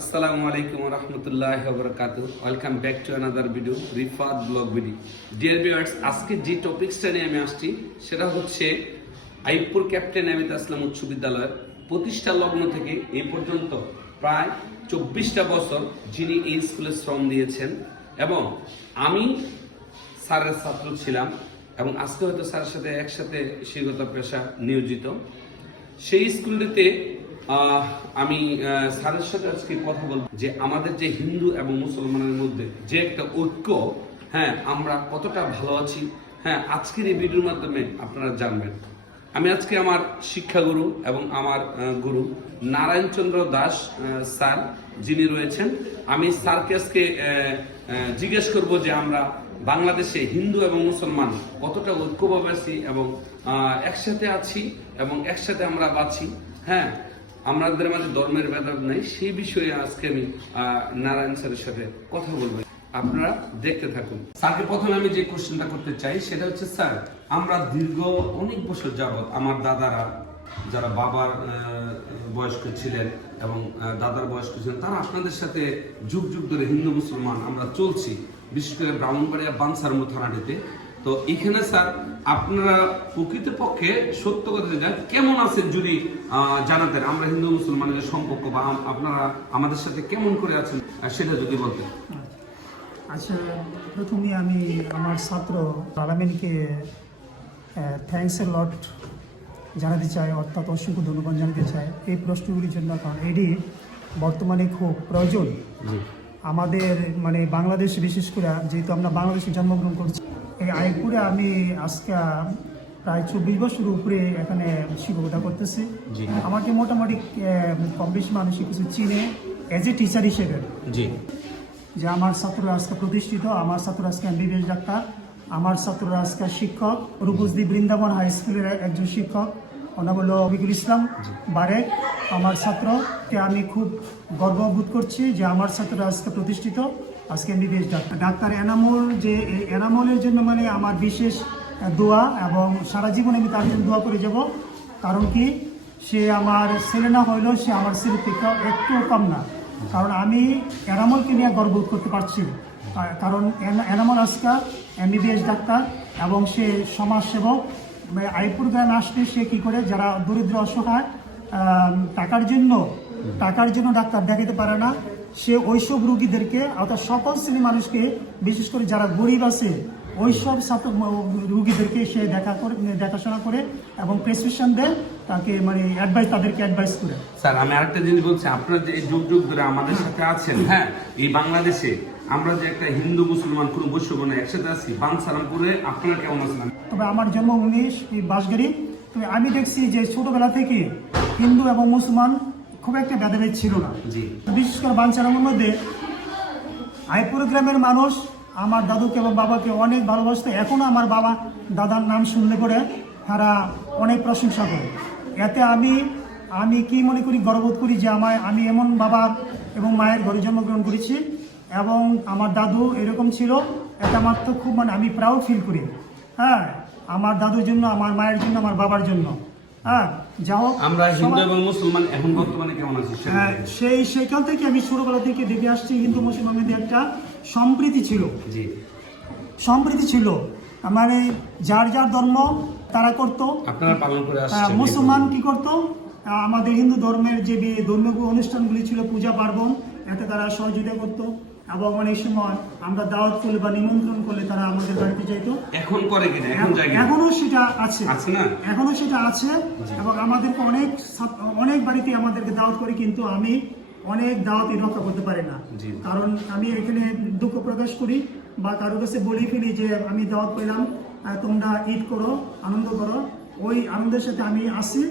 আসসালামু আলাইকুম ওয়া রাহমাতুল্লাহি ওয়া বারাকাতুহু। Welcome back to another video, Rifat blog video. Dear viewers, আজকে যে টপিকসটা নিয়ে আমি আসছি সেটা হচ্ছে আইয়ুবপুর ক্যাপ্টেন আমিত আসলাম উচ্চ বিদ্যালয়ের প্রতিষ্ঠা লগ্ন থেকে এই পর্যন্ত প্রায় 24টা বছর যিনি এই স্কুলে শ্রম দিয়েছেন এবং আমি স্যারের ছাত্র ছিলাম এবং আজকে হয়তো স্যারের সাথে একসাথে শিক্ষকতা পেশা নিয়োজিত। সেই স্কুলটিতে আমি স্যারের সাথে আজকে কথা বলবো যে আমাদের যে হিন্দু এবং মুসলমানের মধ্যে যে একটা ঐক্য, হ্যাঁ, আমরা কতটা ভালো আছি, হ্যাঁ, আজকের এই ভিডিওর মাধ্যমে আপনারা জানবেন। আমি আজকে আমার শিক্ষাগুরু এবং আমার গুরু নারায়ণচন্দ্র দাস স্যার যিনি রয়েছেন, আমি স্যারকে আজকে জিজ্ঞেস করব যে আমরা বাংলাদেশে হিন্দু এবং মুসলমান কতটা ঐক্যভাবে আছি এবং একসাথে আছি এবং একসাথে আমরা বাঁচি, হ্যাঁ, আমাদের মাঝে ধর্মের ভেদাভেদ নেই, সেই বিষয়ে আজকে আমি নারায়ণ স্যারের সাথে কথা বলবো। আপনারা দেখতে থাকুন। স্যারকে প্রথমে আমি যে কোশ্চেনটা করতে চাই সেটা হচ্ছে, স্যার, আমরা দীর্ঘ অনেক বছর যাবত আমার দাদারা যারা বাবার বয়স্ক ছিলেন এবং দাদার বয়স্ক ছিলেন তারা আপনাদের সাথে যুগ যুগ ধরে হিন্দু মুসলমান আমরা চলছি, বিশেষ করে ব্রাহ্মণবাড়িয়া বানসারমু থানাটিতে। তো এখানে স্যার আপনারা প্রকৃতপক্ষে সত্য কথা যেটা কেমন আছেন যদি জানাতেন, আমরা হিন্দু মুসলমানের সম্পর্ক বা আপনারা আমাদের সাথে কেমন করে আছেন সেটা যদি বলতেন। আচ্ছা, প্রথমে আমি আমার ছাত্র আলামিনকে থ্যাঙ্কস এ লট জানাতে চাই, অর্থাৎ অসংখ্য ধন্যবাদ জানাতে চাই এই প্রশ্নগুলির জন্য, কারণ এটি বর্তমানে খুব প্রয়োজন আমাদের, মানে বাংলাদেশ বিশেষ করে, যেহেতু আমরা বাংলাদেশে জন্মগ্রহণ করছি। এই আইয়ুবপুরে আমি আজকে প্রায় 24 বছর উপরে এখানে শিক্ষকতা করতেছি। আমাকে মোটামুটি কম বেশি মানুষ কিছু চিনে এজ এ টিচার হিসেবে, যে আমার ছাত্ররা আজকে প্রতিষ্ঠিত, আমার ছাত্ররা আজকে MBBS ডাক্তার, আমার ছাত্ররা আজকে শিক্ষক, রূপসদী বৃন্দাবন হাই স্কুলের একজন শিক্ষক অনাবল রফিকুল ইসলাম বারেক আমার ছাত্রকে আমি খুব গর্ববোধ করছি যে আমার ছাত্ররা আজকে প্রতিষ্ঠিত, আজকে MBBS ডাক্তার। ডাক্তার এনামুল, যে এনামুলের জন্য মানে আমার বিশেষ দোয়া এবং সারা জীবন আমি তার জন্য দোয়া করে যাব। কারণ কি, সে আমার ছেলে না হইলেও সে আমার ছেলের থেকে একটু কম না, কারণ আমি এনামুলকে নিয়ে গর্ববোধ করতে পারছি। কারণ এনামুল আজকে MBBS ডাক্তার এবং সে সমাজসেবক। আইয়ুবপুর গ্রামে আসলে সে কী করে, যারা দরিদ্র অসহায়, টাকার জন্য ডাক্তার দেখাতে পারে না, সে ওইসব রুগীদেরকে, অর্থাৎ সকল শ্রেণীর মানুষকে, বিশেষ করে যারা গরিব আছে ওইসব রুগীদেরকে সে দেখাশোনা করে এবং প্রেসক্রিপশন দেয়, তাকে মানে তাদেরকে অ্যাডভাইস করে। স্যার, আমি আরেকটা জিনিস বলছি, আপনারা যে যুগ যুগ ধরে আমাদের সাথে আছেন, হ্যাঁ, এই বাংলাদেশে আমরা যে একটা হিন্দু মুসলমান কোনো বৈষম্য না একসাথে আছি, বানসারামপুরে আপনারা কেমন আছেন? তবে আমার জন্মভূমি বাঁশগাড়ি। তবে আমি দেখছি যে ছোটবেলা থেকে হিন্দু এবং মুসলমান খুব একটা ভেদাভেদ ছিল না। বিশেষ করে বানসারামের মধ্যে আইয়ুবপুর গ্রামের মানুষ আমার দাদুকে এবং বাবাকে অনেক ভালোবাসতো। এখনও আমার বাবা দাদার নাম শুনলে করে তারা অনেক প্রশংসা করে। এতে আমি কি মনে করি, গর্ববোধ করি যে আমি এমন বাবার এবং মায়ের ঘরে জন্মগ্রহণ করেছি এবং আমার দাদু এরকম ছিল। এটা আমার তো খুব, মানে আমি প্রাউড ফিল করি, হ্যাঁ, আমার দাদুর জন্য, আমার মায়ের জন্য, আমার বাবার জন্য। হ্যাঁ, যা হোক, আমরা হিন্দু এবং মুসলমান এখন বর্তমানে কেমন আছি, হ্যাঁ, সেইখান থেকে আমি ছোটবেলা থেকে দেখে আসছি হিন্দু মুসলমানের মধ্যে একটা সম্প্রীতি ছিল। মানে যার যার ধর্ম তারা করতো, আপনারা পালন করে আসছেন। মুসলমান কি করতো, আমাদের হিন্দু ধর্মের যে ধর্মীয় অনুষ্ঠানগুলি ছিল, পূজা পার্বণ, এতে তারা সহযোগিতা করতো এবং অনেক সময় আমরা দাওয়াত করলে বা নিমন্ত্রণ করলে তারা আমাদের বাড়িতে যাইতো। এখন করে কিনা, এখনো সেটা আছে না, এখনো সেটা আছে এবং আমাদেরকে অনেক বাড়িতে আমাদেরকে দাওয়াত করে, কিন্তু আমি অনেক দাওয়াতই রক্ষা করতে পারি না। কারণ আমি এখানে দুঃখ প্রকাশ করি বা কারো কাছে বলে ফেলি যে আমি দাওয়াত পেলাম, তোমরা ঈদ করো, আনন্দ করো, ওই আনন্দের সাথে আমি আসি।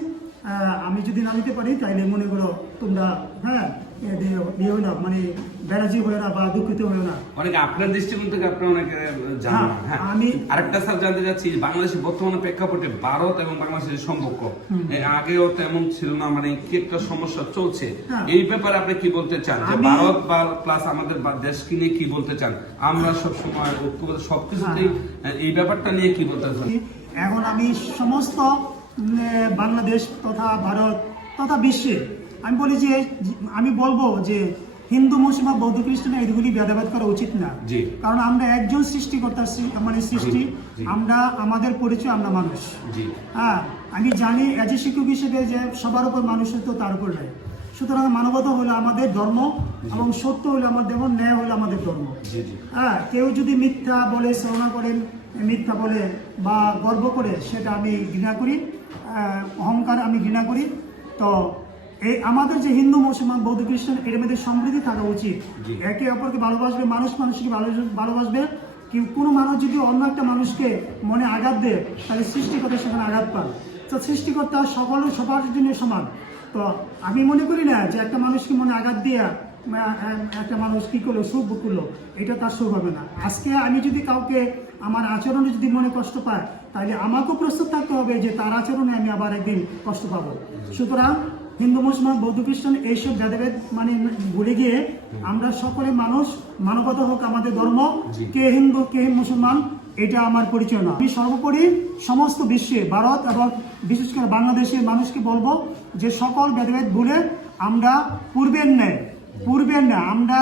আমি যদি না দিতে পারি তাইলে মনে করো তোমরা, হ্যাঁ, মানে বেরাজি হয়ে না বা দুঃখিত হয়ে না। অনেকে আপনার দৃষ্টিকোণ থেকে আপনার অনেকে জানেন। হ্যাঁ, আমি আরেকটা স্যার জানতে চাচ্ছি, বাংলাদেশের বর্তমানে প্রেক্ষাপটে ভারত এবং বাংলাদেশের সম্পর্ক আগেও তেমন ছিল না, মানে কি একটা সমস্যা চলছে, এই ব্যাপারে আপনি কি বলতে চান? ভারত বা প্লাস আমাদের দেশকে নিয়ে কি বলতে চান? আমরা সবসময় সবকিছুতেই এই ব্যাপারটা নিয়ে কি বলতে চান? এখন আমি সমস্ত বাংলাদেশ তথা ভারত তথা বিশ্বে আমি বলবো যে হিন্দু মুসলমান বৌদ্ধ খ্রিস্টান এইগুলি ভেদাভেদ করা উচিত না। জি। কারণ আমরা একজন সৃষ্টিকর্তা, মানে সৃষ্টি, জি। আমরা আমাদের পরিচয় আমরা মানুষ। জি। হ্যাঁ, আমি জানি এজ এ শিক্ষক হিসেবে যে সবার উপর মানুষের তো তার উপর নেই। সুতরাং মানবতা হলো আমাদের ধর্ম এবং সত্য হলো আমাদের ধর্ম, ন্যায় হলো আমাদের ধর্ম। জি, জি। হ্যাঁ, কেউ যদি মিথ্যা বলে, শ্রবণা করেন, মিথ্যা বলে বা গর্ব করে, সেটা আমি ঘৃণা করি। অহংকার আমি ঘৃণা করি। তো এই আমাদের যে হিন্দু মুসলমান বৌদ্ধ খ্রিস্টান, এর মধ্যে সমৃদ্ধি থাকা উচিত। জি। একে অপরকে ভালোবাসবে, মানুষ মানুষকে ভালোবাসবে। কোনো মানুষ যদি অন্য একটা মানুষকে মনে আঘাত দেয়, তাহলে সৃষ্টিকর্তা সেখানে আঘাত পান। তো সৃষ্টিকর্তা সবার জন্য সমান। তো আমি মনে করি না যে একটা মানুষকে মনে আঘাত দিয়ে একটা মানুষ কি করলো, সুখ ভোগ করলো, এটা তার সুখ হবে না। আজকে আমি যদি কাউকে আমার আচরণে যদি মনে কষ্ট পায়, তাহলে আমাকেও প্রস্তুত থাকতে হবে যে তার আচরণে আমি আবার একদিন কষ্ট পাবো। সুতরাং হিন্দু মুসলমান বৌদ্ধ খ্রিস্টান এইসব ভেদাভেদ মানে ভুলে গিয়ে আমরা সকলে মানুষ, মানবতা হোক আমাদের ধর্ম, কে হিন্দু কে মুসলমান এটা আমার পরিচয় না। আমি সর্বোপরি সমস্ত বিশ্বে, ভারত এবং বিশেষ করে বাংলাদেশের মানুষকে বলবো যে সকল ভেদাভেদ ভুলে আমরা পূর্বের ন্যায় আমরা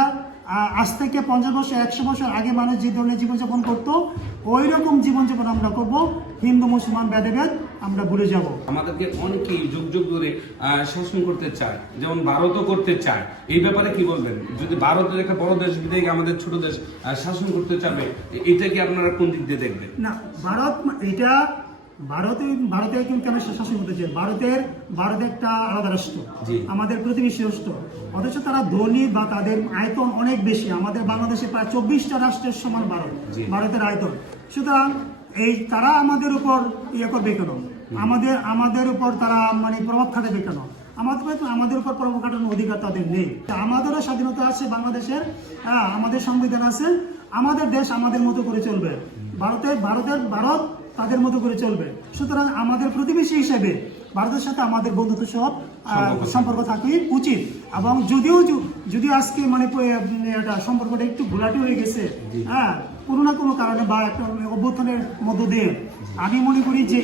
আজ থেকে 50 বছর 100 বছর আগে মানুষ যে ধরনের জীবনযাপন করতো, ওই রকম জীবনযাপন আমরা করবো। হিন্দু মুসলমান ভেদাভেদ আমরা ভুলে যাব। আমাদেরকে অনেকেই যুগ যুগ ধরে শাসন করতে চায়, যেমন ভারতও করতে চায়। এই ব্যাপারে কি বলবেন? যদি ভারতের একটা বড় দেশ বিদেশে আমাদের ছোট দেশ শাসন করতে চাবে, এটা কি আপনারা কোন দিক দিয়ে দেখবেন? না, ভারতে কেন শাসন করতে চায়? ভারত একটা আলাদা রাষ্ট্র, আমাদের প্রতিবেশী রাষ্ট্র। অথচ তারা ধনী বা তাদের আয়তন অনেক বেশি। আমাদের বাংলাদেশে প্রায় 24টা রাষ্ট্রের সমান ভারতের আয়তন। সুতরাং তারা আমাদের উপর ইয়ে করবে কেন? আমাদের উপর তারা মানে প্রভাব খাটাবে কেন? আমাদের উপর প্রভাব খাটানোর অধিকার তাদের নেই। আমাদেরও স্বাধীনতা আছে বাংলাদেশের, আমাদের সংবিধান আছে, আমাদের দেশ আমাদের মতো করে চলবে। ভারত তাদের মতো করে চলবে। সুতরাং আমাদের প্রতিবেশী হিসেবে ভারতের সাথে আমাদের বন্ধুত্ব সব সম্পর্ক থাকা উচিত। এবং যদিও আজকে মানে এটা সম্পর্কটা একটু ঘোলাটে হয়ে গেছে, কোনো না কোনো কারণে বা একটা অভ্যুত্থানের মধ্য দিয়ে, আমি মনে করি যে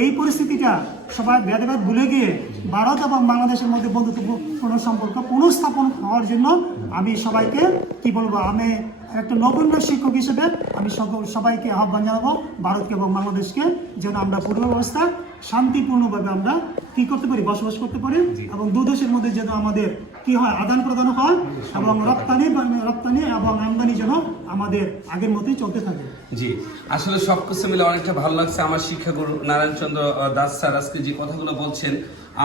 এই পরিস্থিতিটা সবাই ভেদাভেদ ভুলে গিয়ে ভারত এবং বাংলাদেশের মধ্যে বন্ধুত্বপূর্ণ সম্পর্ক পুনঃস্থাপন হওয়ার জন্য আমি সবাইকে কি বলবো, আমি একটা নগণ্য শিক্ষক হিসেবে আমি সবাইকে আহ্বান জানাবো, ভারতকে এবং বাংলাদেশকে, যেন আমরা পূর্ব ব্যবস্থা শান্তিপূর্ণভাবে আমরা কি করতে পারি, বসবাস করতে পারি। এবং দু দেশের মধ্যে যেন আমাদের কি হয়, আদান প্রদান হয় এবং রপ্তানি এবং আমদানি যেন আমাদের আগের মতোই চলতে থাকে। জি, আসলে সবকিছু মিলে অনেকটা ভালো লাগছে। আমার শিক্ষাগুরু নারায়ণ চন্দ্র দাস স্যার আজকে যে কথাগুলো বলছেন,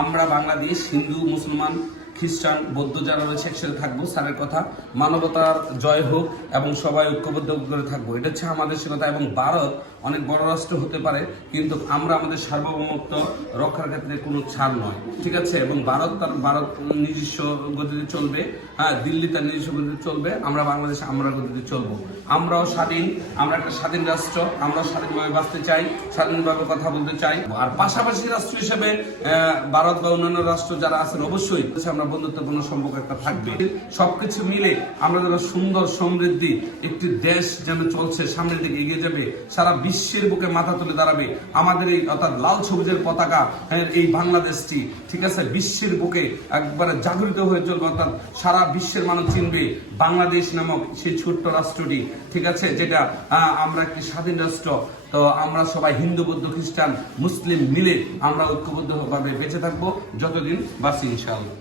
আমরা বাংলাদেশ হিন্দু মুসলমান খ্রিস্টান বৌদ্ধ যারা রয়েছে একসাথে থাকবো। স্যারের কথা, মানবতার জয় হোক এবং সবাই ঐক্যবদ্ধ করে থাকবো, এটা হচ্ছে আমাদের কথা। এবং ভারত অনেক বড় রাষ্ট্র হতে পারে, কিন্তু আমরা আমাদের সার্বভৌমত্ব রক্ষার ক্ষেত্রে কোনো ছাড় নয়, ঠিক আছে? এবং ভারত নিজস্ব গতিতে চলবে, দিল্লি তার নিজস্ব গতিতে চলবে, আমরা বাংলাদেশ আমরা গতিতে চলবো। আমরাও স্বাধীন, আমরা একটা স্বাধীন রাষ্ট্র, আমরা স্বাধীনভাবে বাঁচতে চাই, স্বাধীনভাবে কথা বলতে চাই। আর পাশাপাশি রাষ্ট্র হিসেবে ভারত বা অন্যান্য রাষ্ট্র যারা আছেন, অবশ্যই আমরা বন্ধুত্বপূর্ণ সম্পর্ক একটা থাকবে। সবকিছু মিলে আমরা যেন সুন্দর সমৃদ্ধি একটি দেশ যেন চলছে, সামনের দিকে এগিয়ে যাবে, সারা বিশ্বের বুকে মাথা তুলে দাঁড়াবে। আমাদের এই অর্থাৎ লাল সবুজের পতাকা, এই বাংলাদেশটি, ঠিক আছে, বিশ্বের বুকে একবারে জাগরিত হয়ে চলবে। অর্থাৎ সারা বিশ্বের মানুষ চিনবে বাংলাদেশ নামক সেই ছোট্ট রাষ্ট্রটি, ঠিক আছে, যেটা আমরা একটি স্বাধীন রাষ্ট্র। তো আমরা সবাই হিন্দু বৌদ্ধ খ্রিস্টান মুসলিম মিলে আমরা ঐক্যবদ্ধভাবে বেঁচে থাকবো যতদিন বাঁচি, ইনশাআল্লাহ।